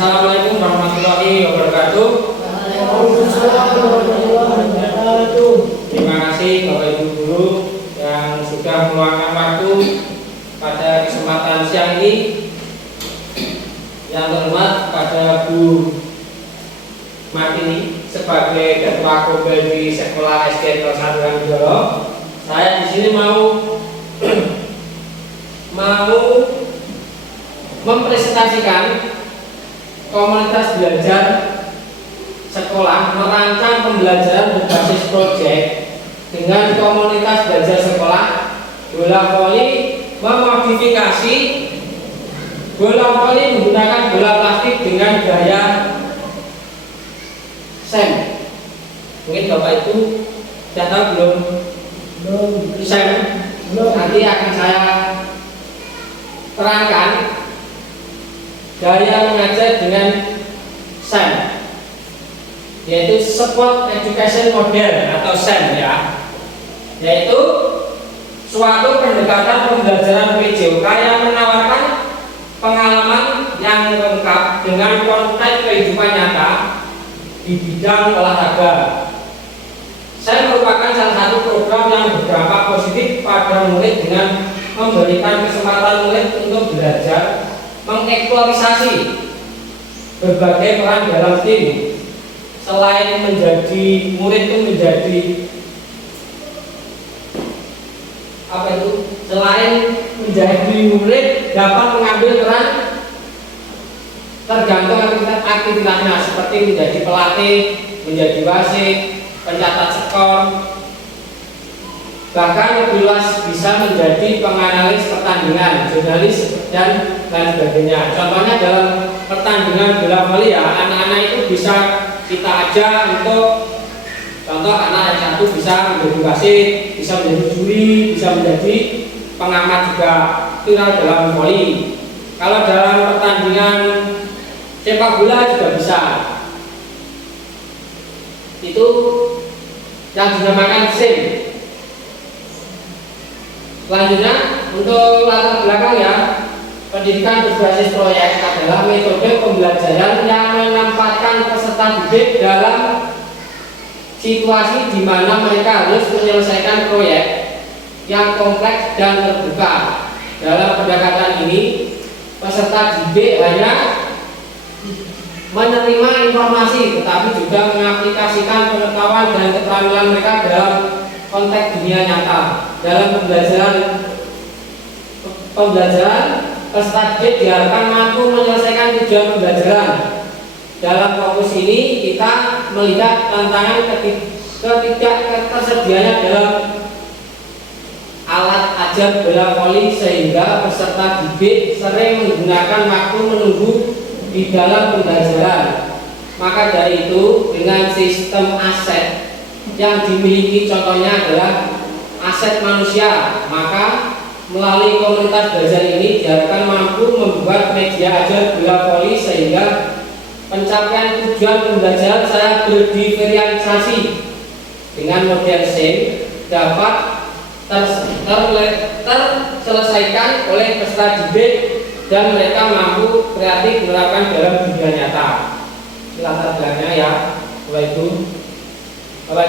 Assalamualaikum warahmatullahi wabarakatuh. Waalaikumsalam warahmatullahi wabarakatuh. Terima kasih Bapak Ibu guru yang sudah meluangkan waktu pada kesempatan siang ini. Yang terhormat pada Bu Martini sebagai Ketua Kobel di Sekolah SD 01 Ranggolo. Saya di sini mau mempresentasikan komunitas belajar sekolah merancang pembelajaran berbasis proyek dengan komunitas belajar sekolah bola voli memodifikasi bola voli menggunakan bola plastik dengan gaya SEM. Mungkin Bapak itu sudah tahu belum? SEM nanti akan saya terangkan gaya mengajar dengan SEM, yaitu Sport Education Model atau SEM ya, yaitu suatu pendekatan pembelajaran PJOK yang menawarkan pengalaman yang lengkap dengan konteks kehidupan nyata di bidang olahraga. SEM merupakan salah satu program yang berdampak positif pada murid dengan memberikan kesempatan murid untuk belajar mengeksplorisasi berbagai peran dalam tim. Selain menjadi murid itu menjadi selain menjadi murid dapat mengambil peran tergantung aktivitasnya, seperti menjadi pelatih, menjadi wasit, pencatat skor, bahkan lebih luas bisa menjadi penganalis pertandingan, jurnalis dan lain sebagainya. Contohnya dalam pertandingan bola voli ya, anak-anak itu bisa kita ajak untuk contoh anak yang satu bisa menjadi wasit, bisa menjadi juri, bisa menjadi pengamat juga, itu dalam voli. Kalau dalam pertandingan sepak bola juga bisa. Itu yang dinamakan SEM. Selanjutnya untuk latar belakang ya, pendidikan berbasis proyek adalah metode pembelajaran yang menempatkan peserta didik dalam situasi di mana mereka harus menyelesaikan proyek yang kompleks dan terbuka. Dalam pendekatan ini, peserta didik hanya menerima informasi tetapi juga mengaplikasikan pengetahuan dan keterampilan mereka dalam konteks dunia nyata. Dalam pembelajaran peserta didik diharapkan mampu menyelesaikan tujuan pembelajaran. Dalam fokus ini kita melihat tantangan ketidaktersediaannya dalam alat ajar bola voli sehingga peserta didik sering menggunakan waktu menunggu di dalam pembelajaran. Maka dari itu dengan sistem aset yang dimiliki contohnya adalah aset manusia, maka melalui komunitas belajar ini diharapkan mampu membuat media ajar bola voli sehingga pencapaian tujuan pembelajaran saya berdiferensiasi dengan model SEM dapat terselesaikan oleh peserta didik dan mereka mampu kreatif menerapkan dalam dunia nyata. Latar belakangnya ya, Bapak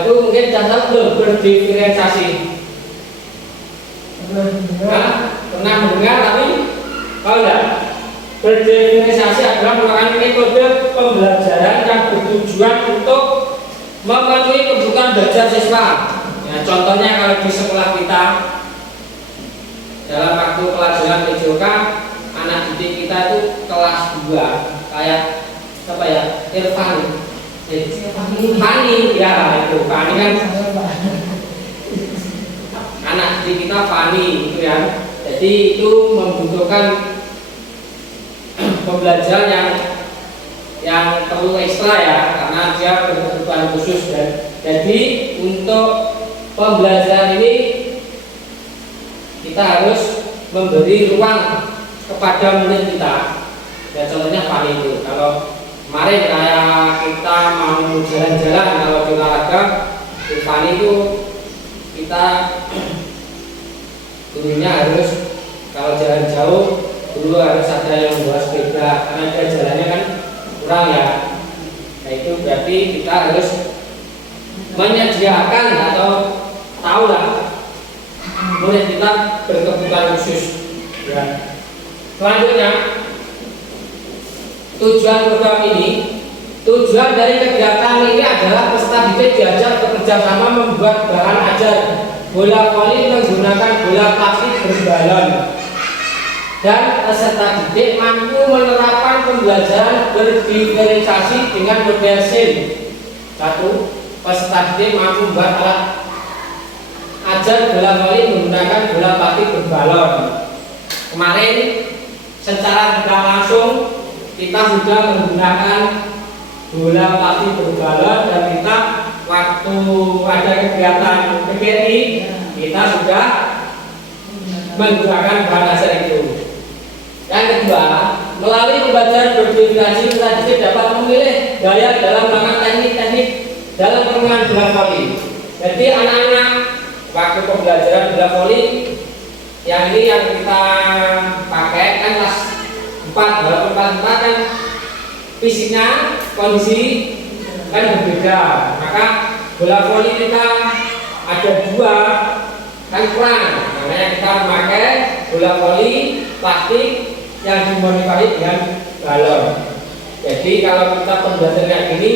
Ibu mungkin sudah belum berdiferensiasi. Pernah mendengar tapi kalau tidak, berdiferensiasi adalah merupakan metode pembelajaran yang bertujuan untuk memenuhi kebutuhan belajar siswa. Ya, contohnya kalau di sekolah kita dalam waktu pelajaran PJOK, anak didik kita itu kelas 2 kayak apa ya, Fani ya, itu Fani kan anak didik kita Fani itu ya. Jadi itu membutuhkan pembelajaran yang perlu ekstra ya, karena dia berkebutuhan khusus. Dan jadi untuk pembelajaran ini kita harus memberi ruang kepada murid kita. Ya contohnya Fani itu. Kalau kemarin kayak kita mau jalan-jalan, kalau di olahraga di Fani itu kita gurunya harus kalau jalan jauh dulu harus ada yang bawa sepeda karena dia jalannya kan kurang ya. Nah itu berarti kita harus menyediakan atau tahulah murid kita berkebutuhan khusus ya. Selanjutnya tujuan dari kegiatan ini adalah peserta didik diajak bekerja sama membuat bahan ajar bola voli menggunakan bola plastik berbalon, dan peserta didik mampu menerapkan pembelajaran berdiferensiasi dengan model SIM. 1. Peserta didik mampu membuat alat ajar bola voli menggunakan bola plastik berbalon. Kemarin secara tidak langsung kita sudah menggunakan bola plastik berbalon, dan kita waktu ada kegiatan PGRI kita sudah menggunakan bahan dasar itu. Yang kedua, melalui pembelajaran berdiferensiasi peserta didik dapat memilih gaya dalam melakukan teknik-teknik dalam permainan bola voli. Jadi anak-anak waktu pembelajaran bola voli yang ini yang kita pakai kan kelas 4, walaupun kelas 4 kan fisiknya kondisi kan berbeda, maka bola voli kita ada 2 kan kurang, makanya kita memakai bola voli plastik yang dimodifikasi dengan balon. Jadi kalau kita pembelajaran kayak gini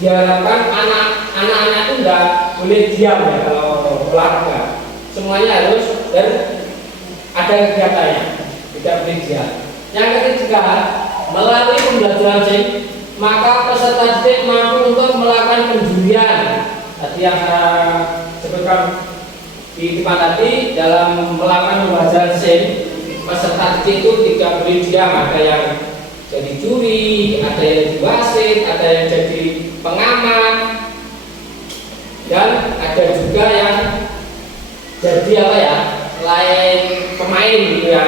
diharapkan anak-anak itu enggak boleh diam ya kalau olahraga, semuanya harus dan ada kegiatannya, tidak boleh diam. Yang ketiga, melalui pembelajaran SIM maka peserta didik mampu untuk melakukan penjurian. Tadi yang saya sebutkan di depan tadi, dalam melakukan pembelajaran SIM peserta didik itu tidak boleh diam, ada yang jadi juri, ada yang jadi wasit, ada yang jadi pengamat, dan ada juga yang jadi apa ya, selain pemain gitu ya.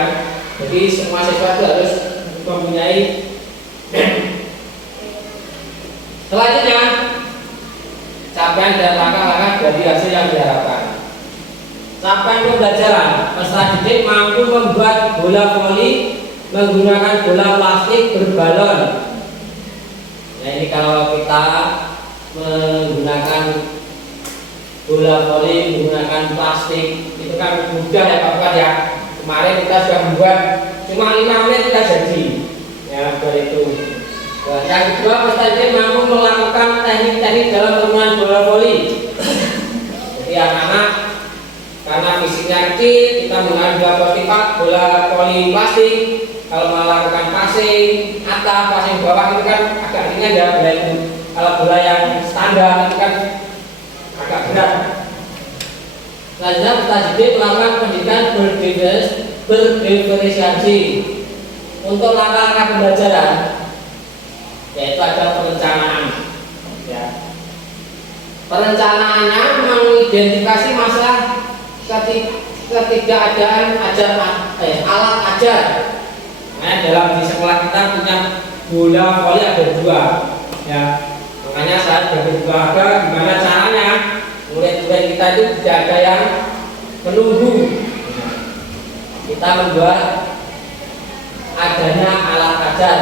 Jadi semua siswa itu harus mempunyai. Selanjutnya, capaian dan langkah-langkah dari hasil yang diharapkan. Capaian pembelajaran, peserta didik mampu membuat bola voli menggunakan bola plastik berbalon. Nah ini kalau kita menggunakan bola voli menggunakan plastik itu kan mudah ya Pak ya. Kemarin kita sudah membuat cuma 5 menit kita jadi ya dari itu. Nah, yang kedua, peserta didik mampu melakukan teknik-teknik dalam permainan bola voli. Jadi anak-anak karena fisiknya kecil, kita menggunakan bola voli plastik. Kalau melakukan passing atas, passing bawah itu kan agak ringan ya bola itu. Kalau bola yang standar itu kan agak berat. Selanjutnya peserta didik melakukan pendidikan berdiferensiasi. Untuk langkah-langkah pembelajaran yaitu ada perencanaan ya. Perencanaannya mengidentifikasi masalah ketidakadaan alat ajar. Nah, dalam di sekolah kita punya bola voli ada 2 ya. Makanya saya bagi keluarga gimana caranya murid-murid kita itu tidak ada yang menunggu. Kita membuat adanya alat ajar.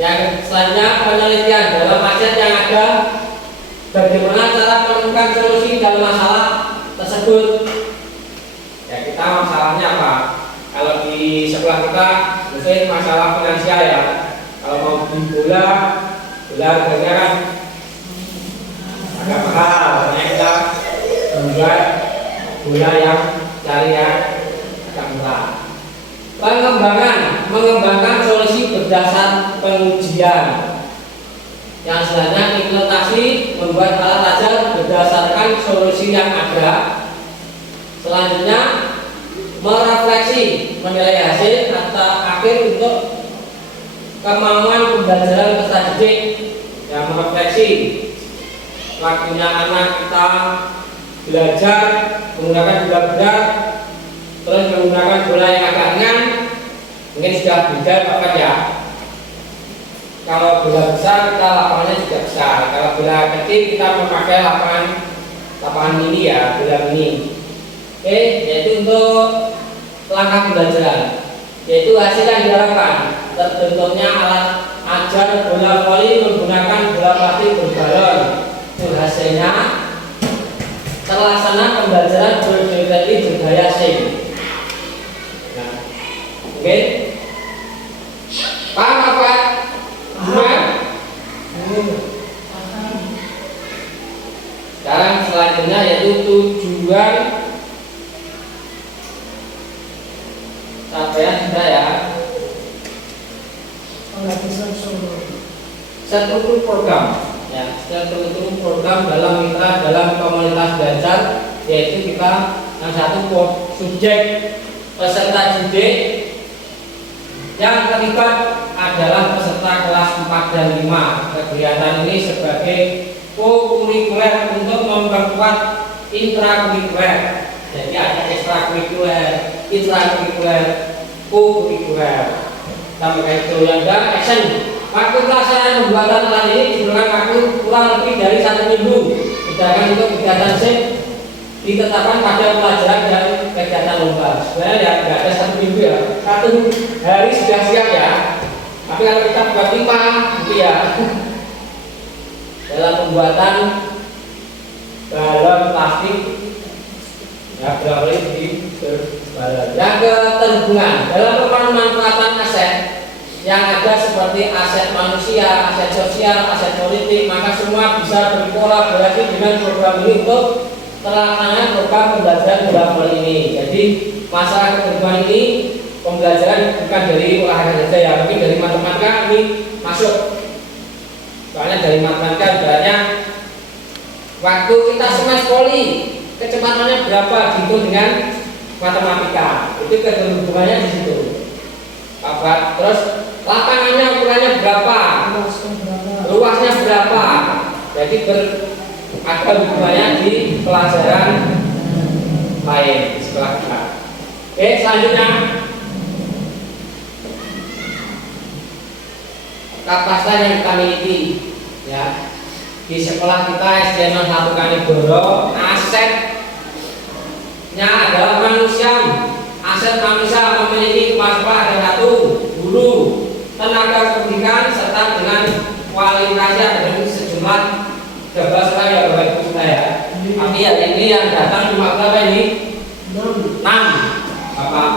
Yang selanjutnya penelitian dalam aset yang ada, bagaimana cara menemukan solusi dalam masalah tersebut. Ya kita masalahnya apa? Kalau di sekolah kita mungkin masalah finansial ya. Kalau mau beli bola harganya kan agak mahal, makanya kita membuat bola yang cari yang agak murah. Mengembangkan solusi berdasar pengujian. Yang selanjutnya implementasi, membuat alat ajar berdasarkan solusi yang ada. Selanjutnya merefleksi, menilai hasil atau akhir untuk kemauan pembelajaran peserta didik. Yang merefleksi, waktunya anak kita belajar menggunakan bola berat, terus menggunakan bola yang agak ringan, mungkin sudah beda Bapak ya. Kalau bola besar kita lapangannya juga besar. Kalau bola kecil kita memakai lapangan mini ya, bola mini. Oke, yaitu untuk langkah pembelajaran, yaitu hasil yang diharapkan terbentuknya alat ajar bola C-nya terlaksana pembelajaran berdefinisi bergaya C. Nah, oke. Paham apa? Paham? Sekarang selanjutnya yaitu tujuan capaian sudah ya. Struktur program ya, struktur program dalam mitra dalam komunitas belajar yaitu kita yang satu subjek peserta didik, yang terlibat adalah peserta kelas 4 dan 5. Kegiatan ini sebagai co-kurikuler untuk memperkuat intrakurikuler. Jadi ada ekstrakurikuler, intrakurikuler, co-kurikuler. Sampai itu yang dan action. Waktu pelaksanaan pembuatan alat ini diperlukan waktu kurang lebih dari 1 minggu. Sedangkan untuk kegiatan SIP ditetapkan pada pelajaran dan kegiatan lomba. Sebenarnya ya nggak ada 1 minggu ya, 1 hari sudah siap ya. Tapi kalau kita buat 5 gitu ya. Dalam pembuatan galon plastik ya berapa ini berbalon. Yang keterhubungan dalam pemanfaatan aset yang ada seperti aset manusia, aset sosial, aset politik, maka semua bisa berkolaborasi dengan program ini untuk terlaksana program pembelajaran dalam hal ini. Jadi masalah keterhubungan ini pembelajaran bukan dari olahraga saja ya, mungkin dari matematika ini masuk. Soalnya dari matematika ibaratnya waktu kita smash poli kecepatannya berapa gitu dengan matematika, itu keterhubungannya di situ. Apa? Terus lapangannya ukurannya berapa, luasnya berapa, jadi ada hubungannya di pelajaran lain di sekolah kita. Oke, selanjutnya kapasitas yang kita miliki ya di sekolah kita SDN 1 Kanigoro, asetnya adalah manusia. Aset manusia memiliki kemampuan ada 1 guru, tenaga pendidikan serta dengan kualitasnya dengan sejumlah 12 orang ya Bapak Ibu saya. Tapi ya ini yang datang cuma berapa ini? 6. Bapak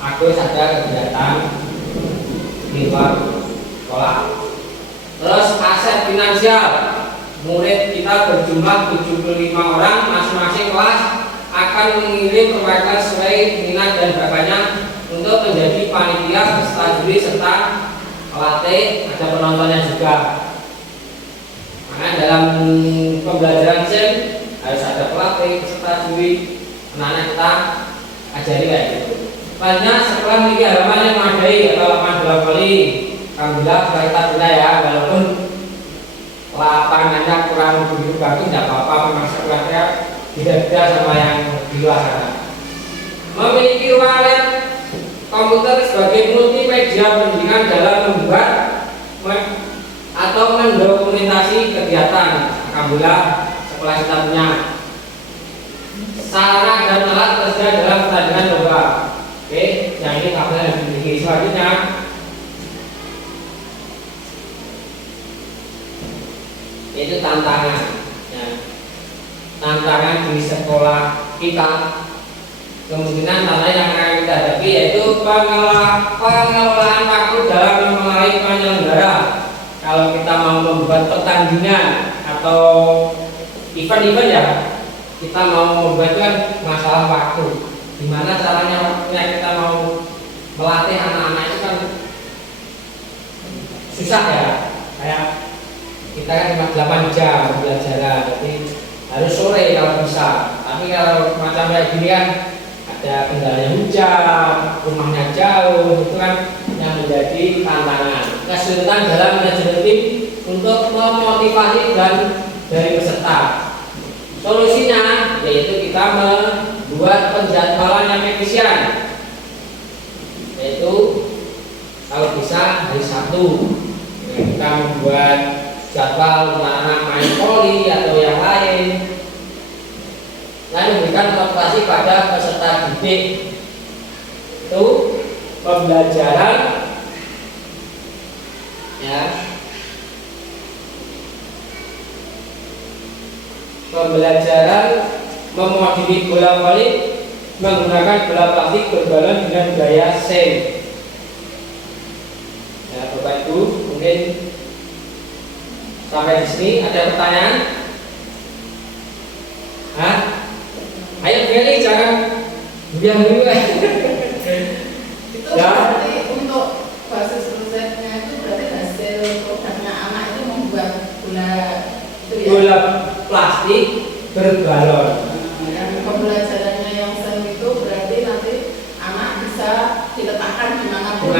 Agus ada kegiatan di luar sekolah. Terus aset finansial, murid kita berjumlah 75 orang, masing-masing kelas akan mengirim perwakilan sesuai minat dan bakatnya untuk menjadi panitia peserta juri serta pelatih, ada penontonnya juga. Maka dalam pembelajaran SIM harus ada pelatih, peserta juri, anak-anak kita ajari kayak gitu. Selanjutnya sekolah memiliki halaman yang memadai atau halaman 2 kali. Alhamdulillah setelah kita punya ya, walaupun lapangannya kurang begitu bagus, tidak apa-apa, memang sekolahnya beda-beda sama yang di luar sana. Memiliki ruang lab komputer sebagai multimedia pendidikan dalam membuat atau mendokumentasi kegiatan. Alhamdulillah sekolah kita punya. Sarana dan alat tersedia dalam pertandingan lomba. Oke, yang ini kapal yang dimiliki. Selanjutnya itu tantangan. Ya. Tantangan di sekolah kita, kemungkinan tantangan yang akan kita hadapi yaitu pengelolaan waktu dalam memulai penyelenggara. Kalau kita mau membuat pertandingan atau event-event ya, kita mau membuat masalah waktu. Gimana caranya waktunya kita mau melatih anak-anak itu kan susah ya. Kayak kita kan cuma 8 jam belajar, jadi harus sore kalau bisa. Tapi kalau macam kayak gini kan ada kendalanya hujan, rumahnya jauh, itu kan yang menjadi tantangan. Kesulitan dalam manajemen tim untuk memotivasi dan dari peserta. Solusinya yaitu kita membuat penjadwalan yang efisien, yaitu kalau bisa hari Sabtu kita membuat jadwal anak main voli atau yang lain, dan memberikan motivasi pada peserta didik. Itu pembelajaran ya pembelajaran memodifikasi bola voli menggunakan bola plastik berbalon dengan gaya same. Ya, Bapak Ibu, mungkin sampai di sini ada pertanyaan? Hah? Ayo Beli, jangan diam dulu. Itu Ya. berarti untuk basis risetnya itu berarti hasil produknya anak itu membuat bola itu ya? Bola plastik berbalon. Yang pembelajarannya yang STEM itu berarti nanti anak bisa diletakkan di mana pun,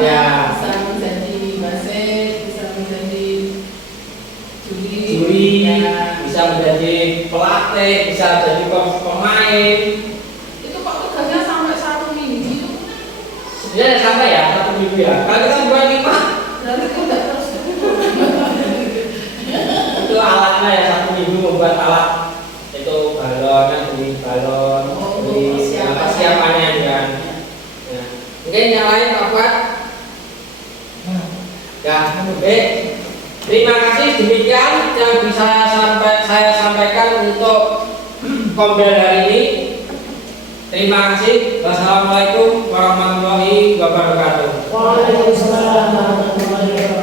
Ya. bisa menjadi wasit, bisa menjadi Juri, ya. bisa menjadi pelatih, bisa jadi pemain. Itu kok tugasnya sampai 1 minggu? Sebenarnya sampai ya 1 minggu ya. Kalau kita buat 5, Berarti itu nggak terus. itu alatnya ya 1 minggu membuat alat itu balon, beli balon, Oh, beli persiapannya kan. Nah, mungkin yang lain Pak Fuad? Ya, baik. Terima kasih, demikian yang bisa saya sampaikan untuk Kombel hari ini. Terima kasih. Wassalamualaikum warahmatullahi wabarakatuh. Waalaikumsalam warahmatullahi wabarakatuh.